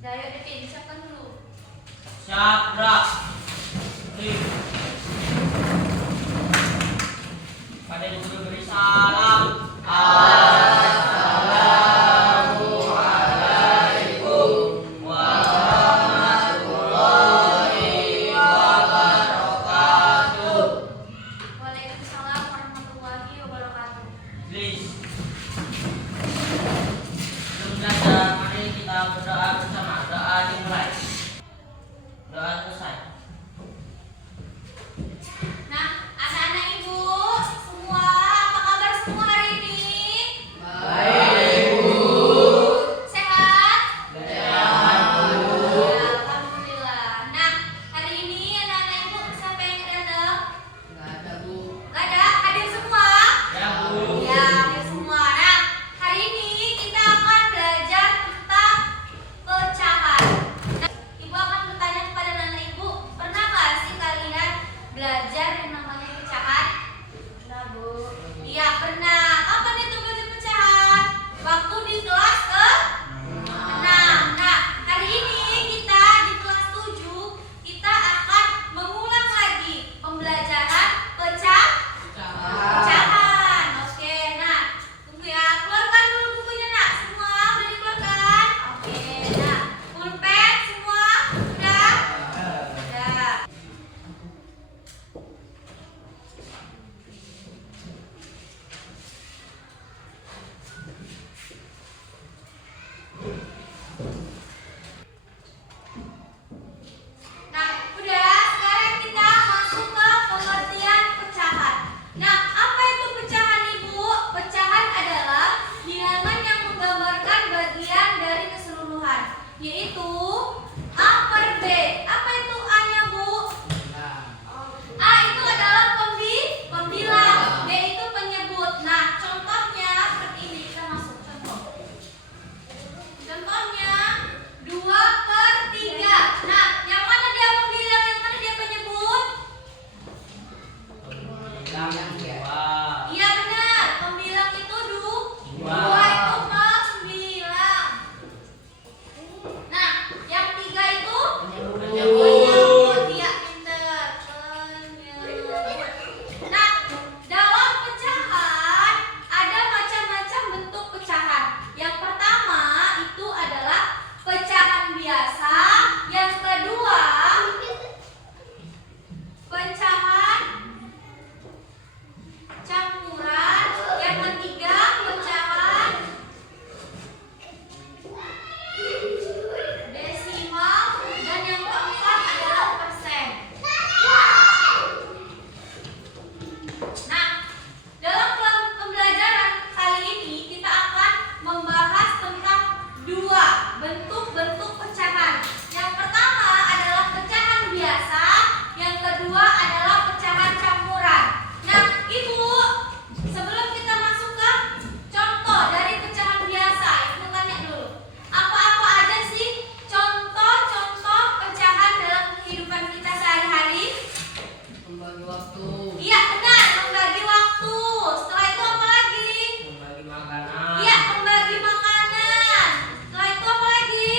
Udah, ayo Devin, siapkan dulu. Siap, gerak. Pada dulu beri salam. Assalamualaikum warahmatullahi wabarakatuh. Waalaikumsalam warahmatullahi wabarakatuh. Please. Sebelum belajar, mari kita berdoa bersama. Doa dimulai. Doa selesai. Nah, anak-anak ibu semua, apa kabar semua hari ini? Baik, Bu. Sehat? Sehat, Bu. Alhamdulillah. Nah, hari ini anak-anak ibu siapa yang datang? Nggak ada, Bu. Gak ada? Hadir semua? Ya, Bu. Ya, hadir semua. Nah, hari ini kita akan belajar tentang pecahan. Nah, ibu akan bertanya kepada anak ibu, pernah nggak sih kalian belajar yang namanya pecahan? Pernah, Bu. Iya, pernah. Kapan itu belajar pecahan? Waktu di kelas ke 6. Nah, hari ini kita di kelas 7 kita akan mengulang lagi pembelajaran pecahan. Oke, nah, tunggu ya. Keluarkan dulu bukunya, nak. Semua udah dikeluarkan? Oke, nah. Pulpen semua udah? Udah. Nah, udah. Sekarang kita masuk ke pengertian pecahan. Nah, apa itu pecahan, Ibu? Pecahan adalah bilangan yang menggambarkan bagian dari keseluruhan, yaitu A per B. Apa itu A-nya, Bu? A itu adalah pembilang, B itu penyebut. Nah, contohnya seperti ini. Kita masuk contoh. Contohnya 2/3. Nah, yang mana dia pembilang, yang mana dia penyebut? Bilang yang dua. Iya benar, pembilang itu Dua. 2 itu pembilang. Nah, yang 3 itu penyebut. Iya, pinter. Penyebut. Nah, dalam pecahan ada macam-macam bentuk pecahan. Yang pertama itu adalah pecahan biasa. Yang kedua, pecahan campuran. Yang ketiga, pecahan desimal. Dan yang keempat adalah persen. Nah, dalam pembelajaran kali ini kita akan membahas tentang dua bentuk-bentuk pecahan. Yang pertama adalah pecahan biasa, yang kedua adalah pecahan campuran. Nah, Ibu, sebelum kita masuk ke contoh dari pecahan biasa, Ibu tanya dulu, apa-apa aja sih contoh-contoh pecahan dalam kehidupan kita sehari-hari? Membagi waktu. Iya, benar, membagi waktu. Setelah itu apa lagi? Membagi makanan. Iya, membagi makanan. Setelah itu apa lagi?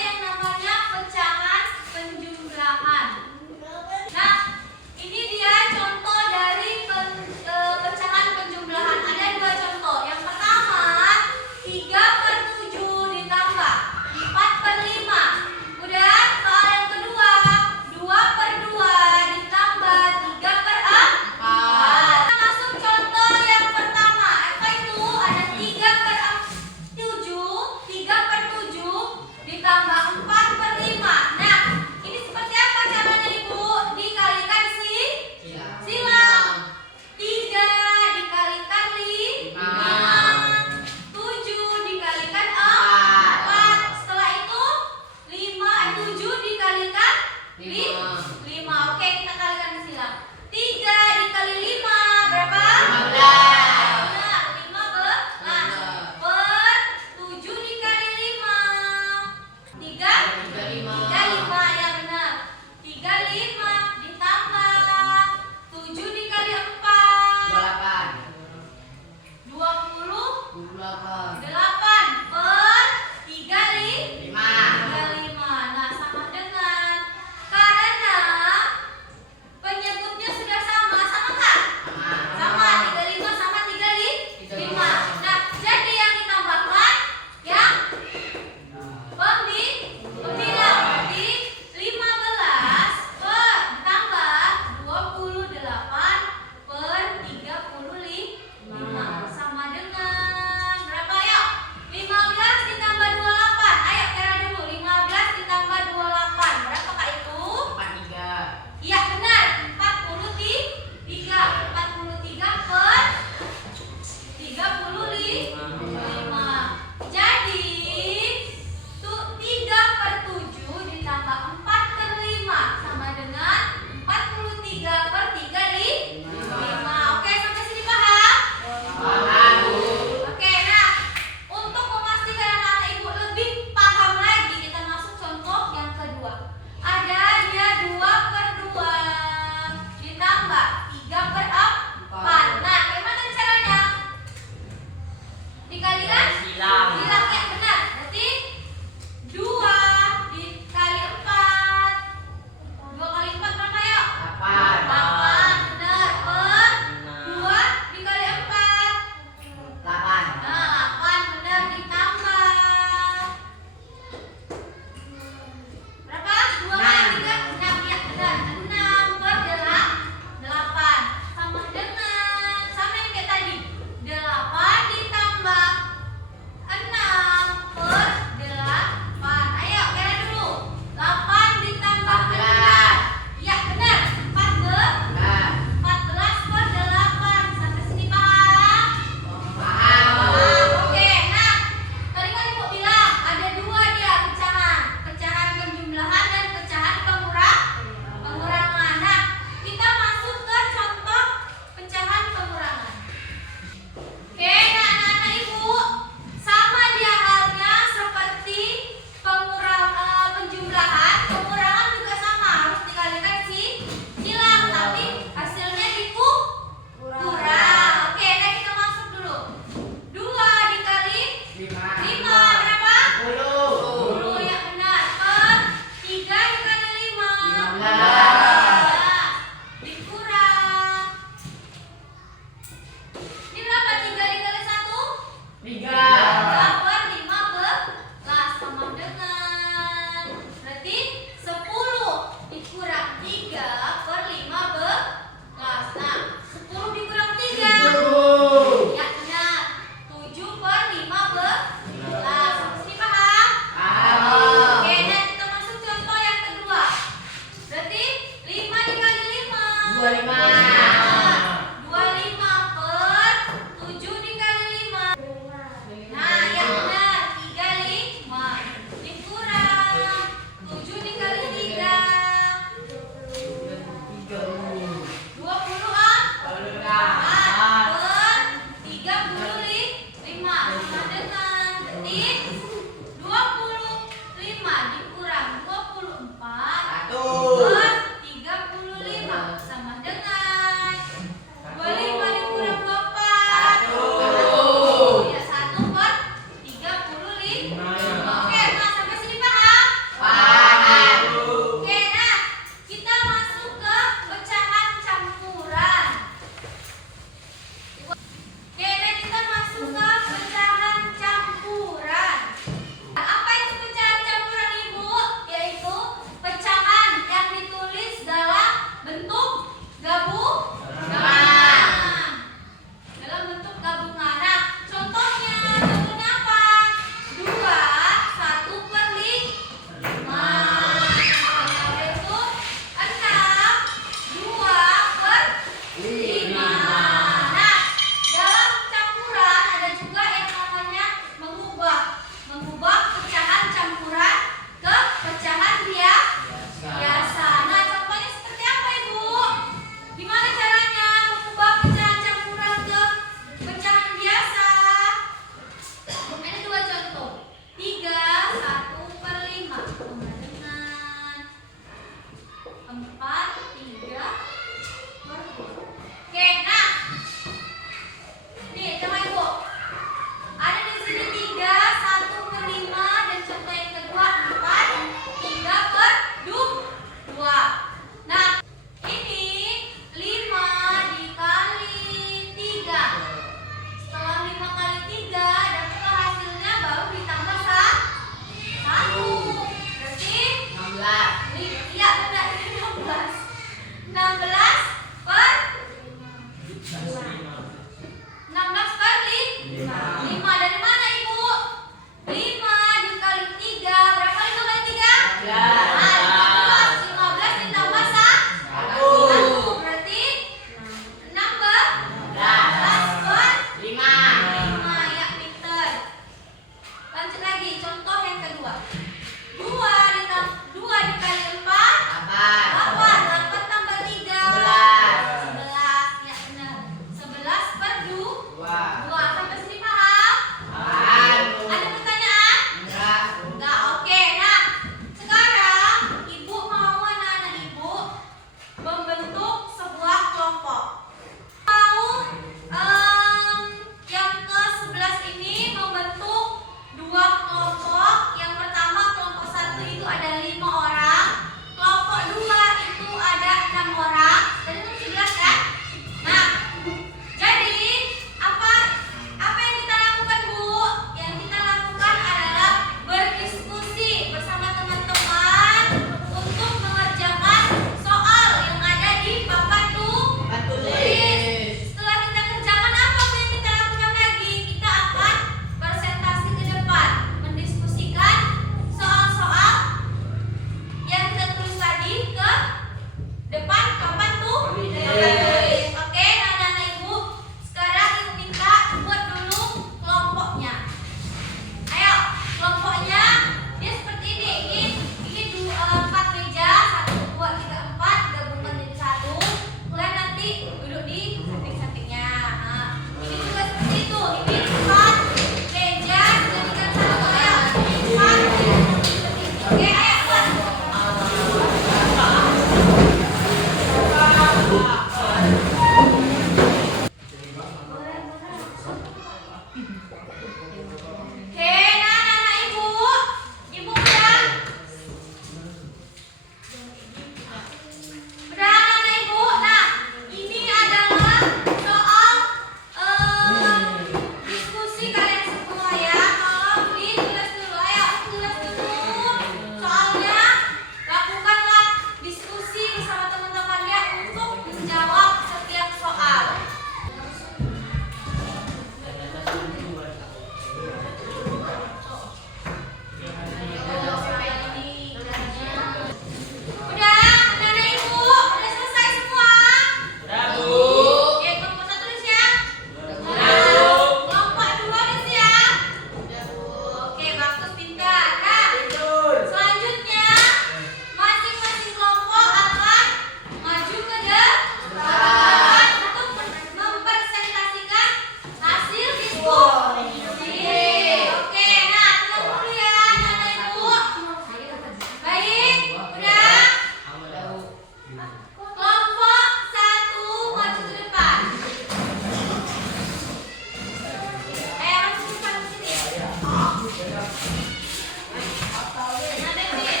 Nah, David.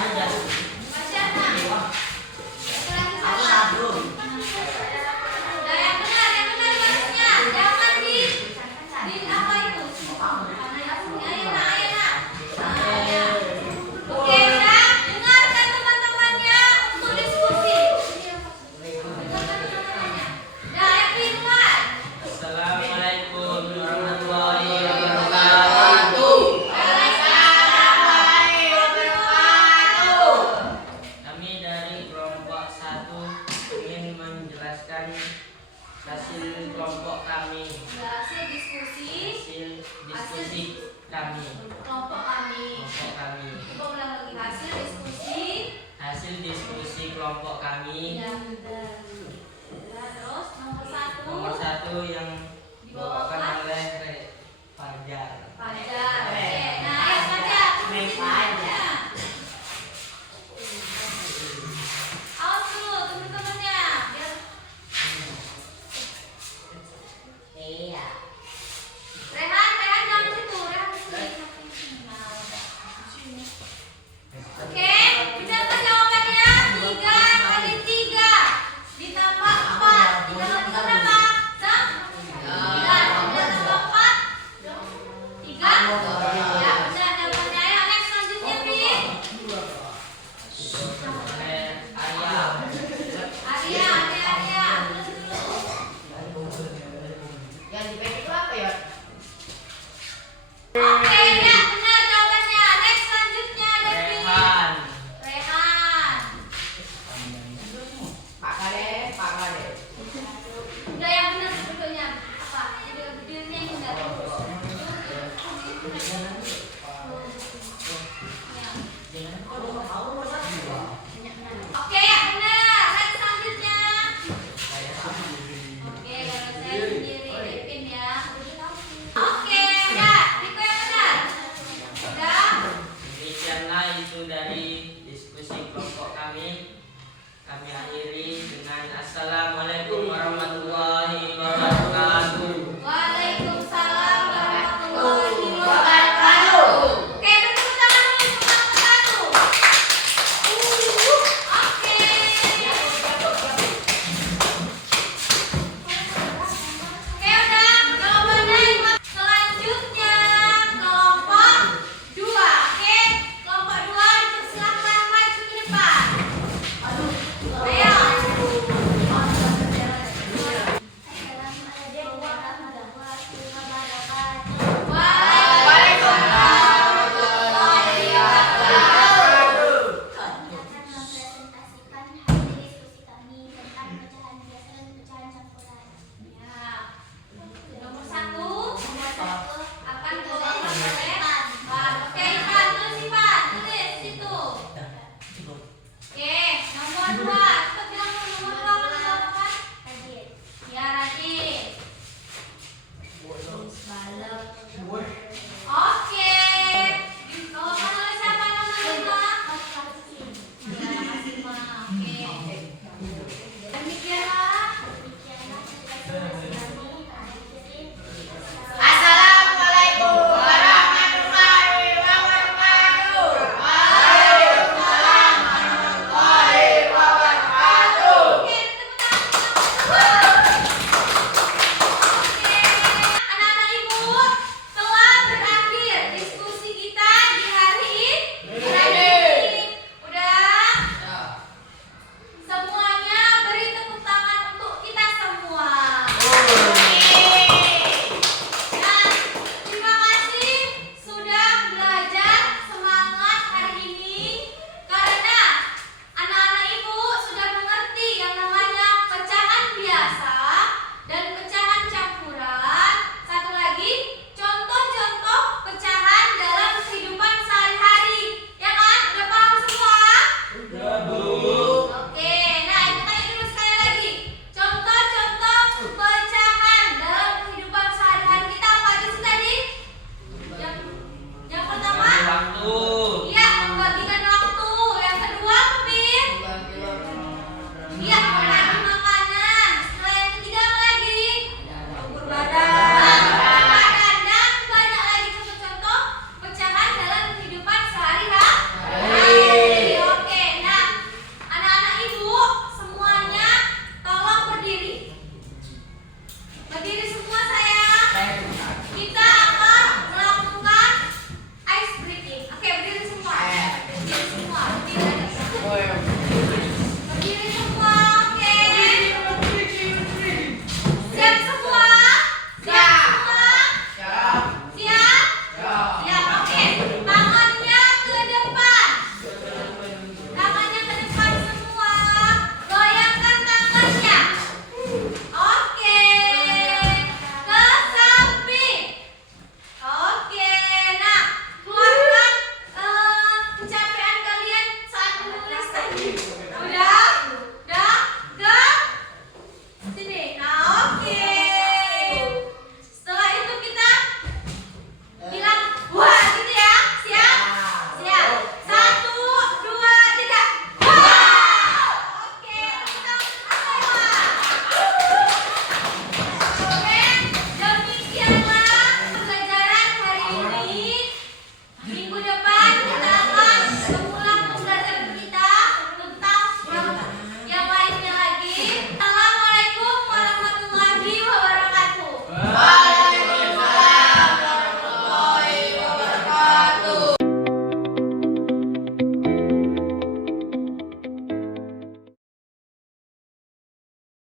Aja. Masih ada. Laki-laki Aku salah. belum. Udah yang benar barisnya. Jangan di apa itu? Ayo nak. Oke, udah. Dengarkan teman-temannya untuk diskusi. Dengarkan teman-temannya. Dah, yang kedua. Assalamualaikum warahmatullahi wabarakatuh. Kami dari kelompok 1 ingin menjelaskan hasil kelompok kami. Hasil diskusi Kami. kelompok kami. Kelompok kami. Coba ulang lagi hasil diskusi. Hasil diskusi kelompok kami. Ya, benar. Ya, terus nomor Nomor 1. 1 yang